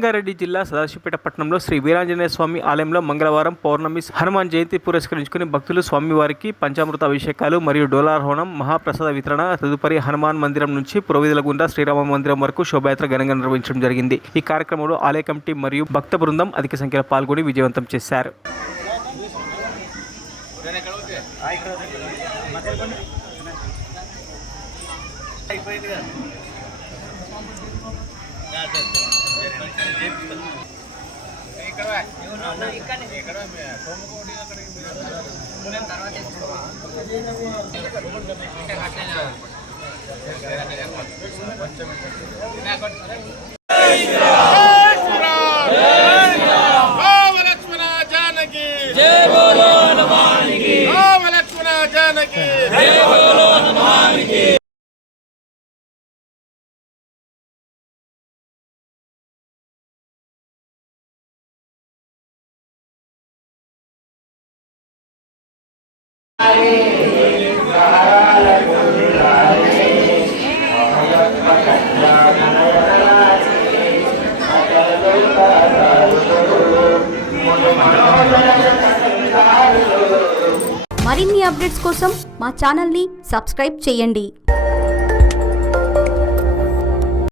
రంగారెడ్డి జిల్లా సదాశివపేట పట్టణంలో శ్రీ వీరాంజనేయ స్వామి ఆలయంలో మంగళవారం పౌర్ణమి హనుమాన్ జయంతి పురస్కరించుకుని భక్తులు స్వామివారికి పంచామృత అభిషేకాలు మరియు డోలారోహణం, మహాప్రసాద వితరణ, తదుపరి హనుమాన్ మందిరం నుంచి పురవీధుల గుండా శ్రీరామ మందిరం వరకు శోభాయాత్ర ఘనంగా నిర్వహించడం జరిగింది. ఈ కార్యక్రమంలో ఆలయ కమిటీ మరియు భక్త బృందం అధిక సంఖ్యలో పాల్గొని విజయవంతం చేశారు. మరిన్ని అప్డేట్స్ కోసం మా ఛానల్ని సబ్స్క్రైబ్ చేయండి.